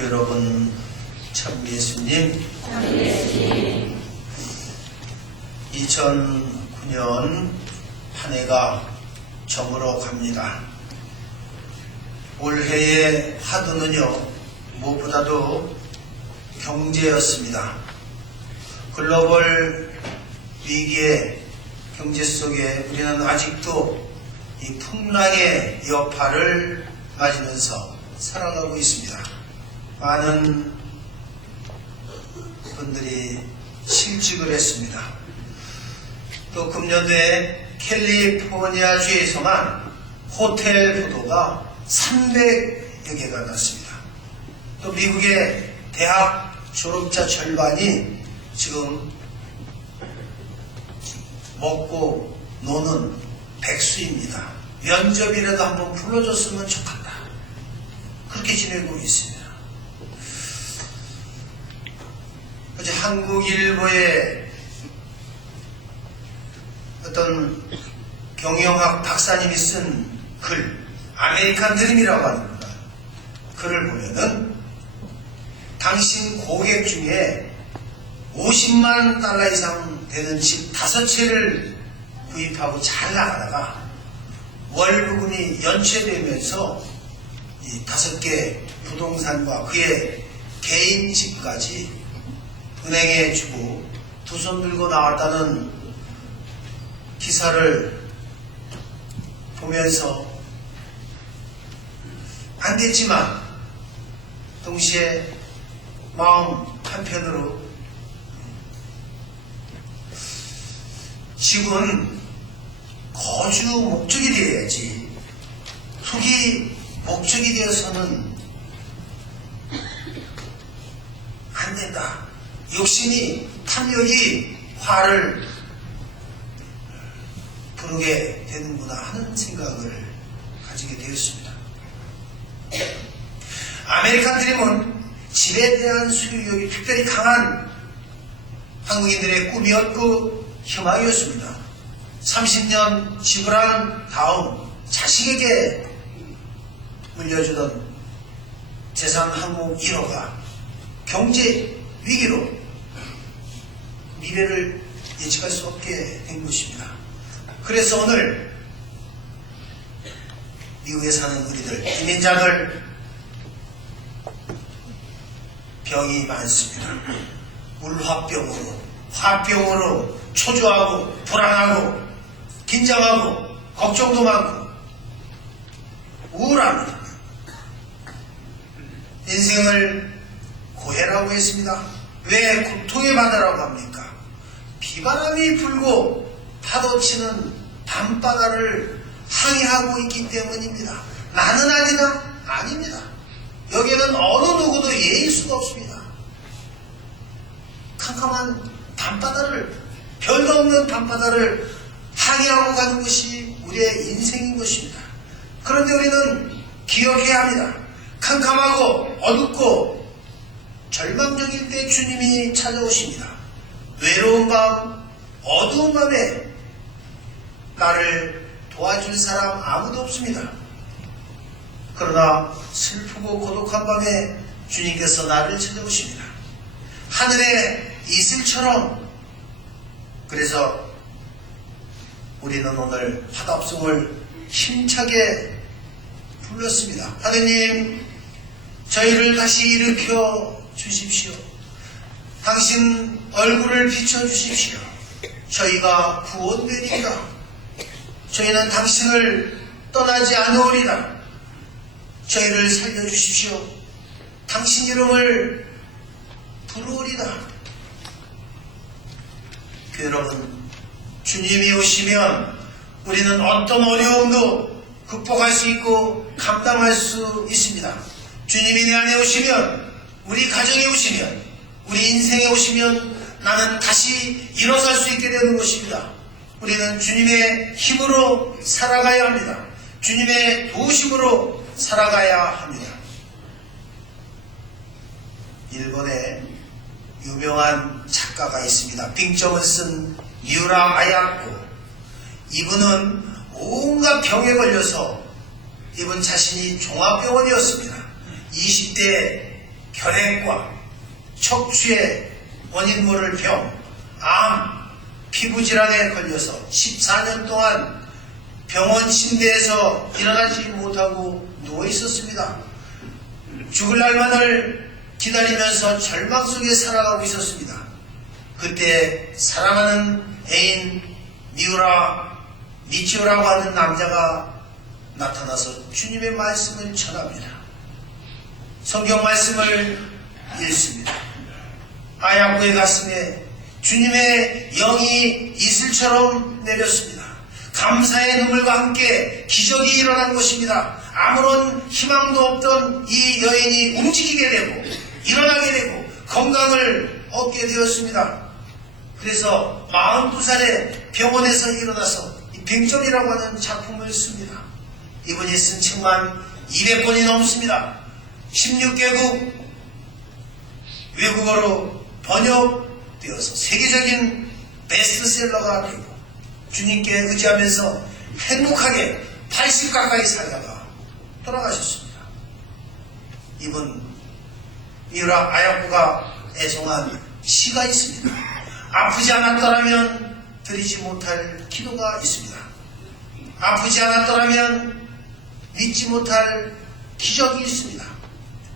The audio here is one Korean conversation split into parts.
그 여러분 참 예수님 2009년 한 해가 저물어 갑니다. 올해의 화두는요 무엇보다도 경제였습니다. 글로벌 위기의 경제 속에 우리는 아직도 이 풍랑의 여파를 맞으면서 살아가고 있습니다. 많은 분들이 실직을 했습니다. 또 금년도에 캘리포니아주에서만 호텔 부도가 300여 개가 났습니다. 또 미국의 대학 졸업자 절반이 지금 먹고 노는 백수입니다. 면접이라도 한번 불러줬으면 좋겠다. 그렇게 지내고 있습니다. 어제 한국일보에 어떤 경영학 박사님이 쓴 글, 아메리칸 드림이라고 합니다. 글을 보면은 당신 고객 중에 50만 달러 이상 되는 집 다섯 채를 구입하고 잘 나가다가 월부금이 연체되면서 이 다섯 개 부동산과 그의 개인 집까지 은행에 주고 두 손 들고 나왔다는 기사를 보면서 안 됐지만 동시에 마음 한편으로 집은 거주 목적이 되어야지 속이 목적이 되어서는 안 된다. 욕심이 탐욕이 화를 부르게 되는구나 하는 생각을 가지게 되었습니다. 아메리칸 드림은 집에 대한 수요욕이 특별히 강한 한국인들의 꿈이었고 희망이었습니다. 30년 지불한 다음 자식에게 물려주던 재산 항목 1호가 경제 위기로 미래를 예측할 수 없게 된 것입니다. 그래서 오늘 미국에 사는 우리들 이민자들 병이 많습니다. 물화병으로 화병으로 초조하고 불안하고 긴장하고 걱정도 많고 우울합니다. 인생을 고해라고 했습니다. 왜 고통의 바다라고 합니까? 비바람이 불고 파도치는 밤바다를 항해하고 있기 때문입니다. 나는 아니다? 아닙니다. 여기에는 어느 누구도 예일 수가 없습니다. 캄캄한 밤바다를, 별도 없는 밤바다를 항해하고 가는 것이 우리의 인생인 것입니다. 그런데 우리는 기억해야 합니다. 캄캄하고 어둡고 절망적일 때 주님이 찾아오십니다. 외로운 밤, 어두운 밤에 나를 도와줄 사람 아무도 없습니다. 그러나 슬프고 고독한 밤에 주님께서 나를 찾아오십니다. 하늘의 이슬처럼 그래서 우리는 오늘 화답송을 힘차게 불렀습니다. 하느님, 저희를 다시 일으켜 주십시오. 당신 얼굴을 비춰 주십시오. 저희가 구원되리이다. 저희는 당신을 떠나지 않으리라. 저희를 살려주십시오. 당신 이름을 부르리다. 그 여러분, 주님이 오시면 우리는 어떤 어려움도 극복할 수 있고 감당할 수 있습니다. 주님이 내 안에 오시면, 우리 가정에 오시면, 우리 인생에 오시면 나는 다시 일어설 수 있게 되는 것입니다. 우리는 주님의 힘으로 살아가야 합니다. 주님의 도우심으로 살아가야 합니다. 일본에 유명한 작가가 있습니다. 빙점을 쓴 유라 아야코. 이분은 온갖 병에 걸려서 이분 자신이 종합병원이었습니다. 20대 결핵과 척추의 원인 모를 병, 암, 피부 질환에 걸려서 14년 동안 병원 침대에서 일어나지 못하고 누워 있었습니다. 죽을 날만을 기다리면서 절망 속에 살아가고 있었습니다. 그때 사랑하는 애인 미우라 미치오라고 하는 남자가 나타나서 주님의 말씀을 전합니다. 성경 말씀을 읽습니다. 아야고의 가슴에 주님의 영이 이슬처럼 내렸습니다. 감사의 눈물과 함께 기적이 일어난 것입니다. 아무런 희망도 없던 이 여인이 움직이게 되고 일어나게 되고 건강을 얻게 되었습니다. 그래서 42살에 병원에서 일어나서 이 빙점이라고 하는 작품을 씁니다. 이분이 쓴 책만 200권이 넘습니다. 16개국 외국어로 번역되어서 세계적인 베스트셀러가 되고 주님께 의지하면서 행복하게 80 가까이 살다가 돌아가셨습니다. 이분 미우라 아야쿠가 애송한 시가 있습니다. 아프지 않았더라면 드리지 못할 기도가 있습니다. 아프지 않았더라면 믿지 못할 기적이 있습니다.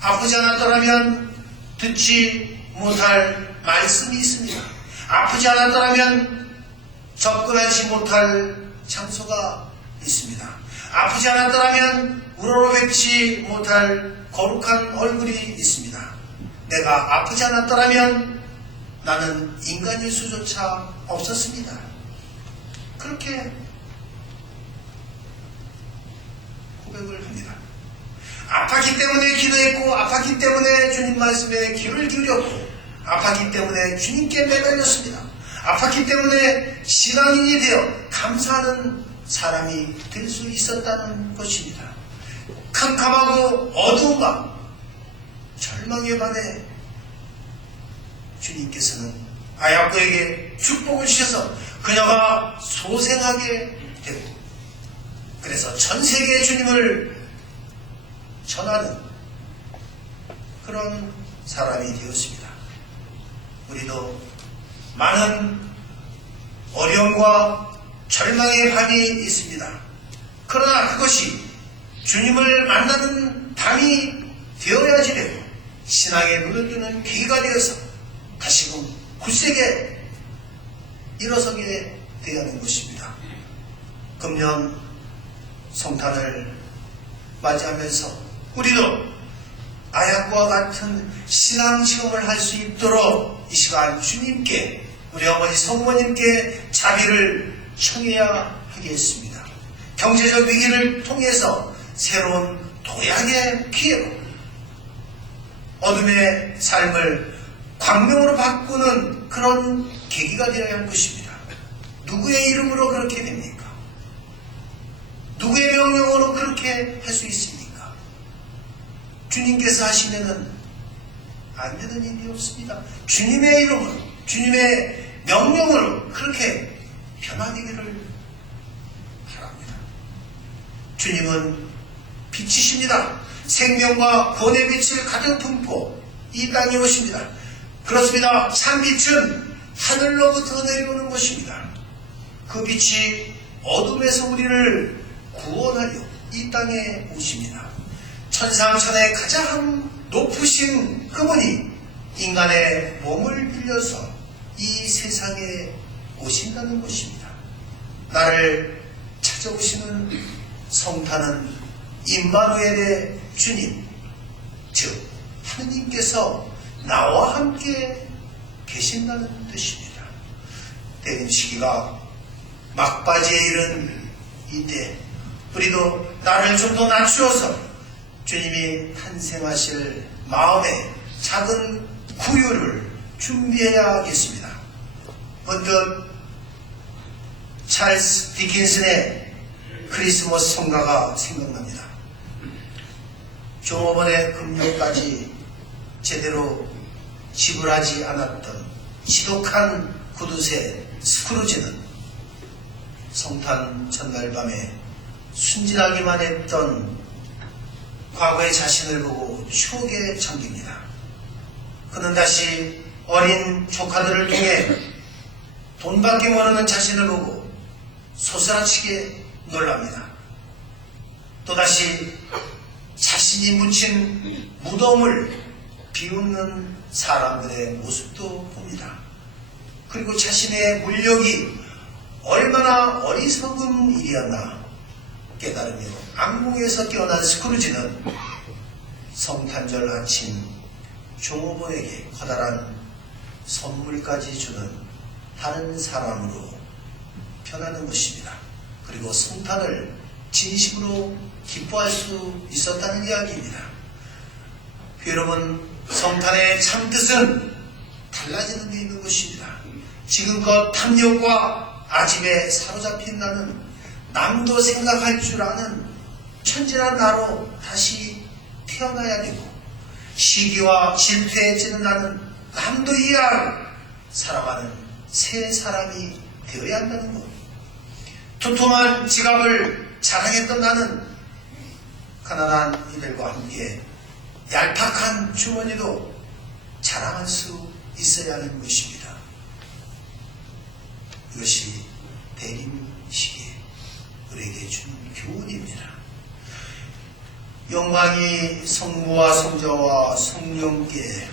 아프지 않았더라면 듣지 못할 말씀이 있습니다. 아프지 않았더라면 접근하지 못할 장소가 있습니다. 아프지 않았더라면 우러러뵙지 못할 거룩한 얼굴이 있습니다. 내가 아프지 않았더라면 나는 인간일 수조차 없었습니다. 그렇게 고백을 합니다. 아팠기 때문에 기도했고 아팠기 때문에 주님 말씀에 귀를 기울였고 아팠기 때문에 주님께 매달렸습니다. 아팠기 때문에 신앙인이 되어 감사하는 사람이 될 수 있었다는 것입니다. 캄캄하고 어두운 밤 절망의 밤에 주님께서는 아야코에게 축복을 주셔서 그녀가 소생하게 되고 그래서 전 세계에 주님을 전하는 그런 사람이 되었습니다. 우리도 많은 어려움과 절망의 밤이 있습니다. 그러나 그것이 주님을 만나는 밤이 되어야지 되고 신앙의 눈을 뜨는 계기가 되어서 다시금 굳세게 일어서게 되어야 하는 것입니다. 금년 성탄을 맞이하면서 우리도 아약과 같은 신앙 체험을 할 수 있도록 이 시간 주님께 우리 어머니 성모님께 자비를 청해야 하겠습니다. 경제적 위기를 통해서 새로운 도약의 기회로 어둠의 삶을 광명으로 바꾸는 그런 계기가 되어야 할 것입니다. 누구의 이름으로 그렇게 됩니까? 누구의 명령으로 그렇게 할 수 있습니까? 주님께서 하시면은 안 되는 일이 없습니다. 주님의 이름으로, 주님의 명령으로 그렇게 변화되기를 바랍니다. 주님은 빛이십니다. 생명과 권의 빛을 가득 품고 이 땅에 오십니다. 그렇습니다. 산빛은 하늘로부터 내려오는 것입니다. 그 빛이 어둠에서 우리를 구원하려 이 땅에 오십니다. 천상천의 가장 높으신 그분이 인간의 몸을 빌려서 이 세상에 오신다는 것입니다. 나를 찾아오시는 성탄은 임마누엘의 주님, 즉 하느님께서 나와 함께 계신다는 뜻입니다. 때린 시기가 막바지에 이른 이때 우리도 나를 좀 더 낮추어서 주님이 탄생하실 마음의 작은 구유를 준비해야겠습니다. 번뜩 찰스 디킨슨의 크리스마스 성가가 생각납니다. 종업원의 금요까지 제대로 지불하지 않았던 지독한 구두쇠 스크루지는 성탄 전날 밤에 순진하기만 했던 과거의 자신을 보고 추억에 잠깁니다. 그는 다시 어린 조카들을 통해 돈밖에 모르는 자신을 보고 소스라치게 놀랍니다. 또다시 자신이 묻힌 무덤을 비웃는 사람들의 모습도 봅니다. 그리고 자신의 물력이 얼마나 어리석은 일이었나 깨달으며 악몽에서 깨어난 스크루지는 성탄절 아침 종업원에게 커다란 선물까지 주는 다른 사람으로 변하는 것입니다. 그리고 성탄을 진심으로 기뻐할 수 있었다는 이야기입니다. 여러분, 성탄의 참뜻은 달라지는 데 있는 것입니다. 지금껏 탐욕과 아집에 사로잡힌 나는 남도 생각할 줄 아는 천진한 나로 다시 태어나야 되고 시기와 질투에 찌는 나는 남도 이해할 살아가는 새 사람이 되어야 한다는 것. 도톰한 지갑을 자랑했던 나는 가난한 이들과 함께 얄팍한 주머니도 자랑할 수 있어야 하는 것입니다. 이것이 대림식의 우리에게 주는 교훈입니다. 영광이 성부와 성자와 성령께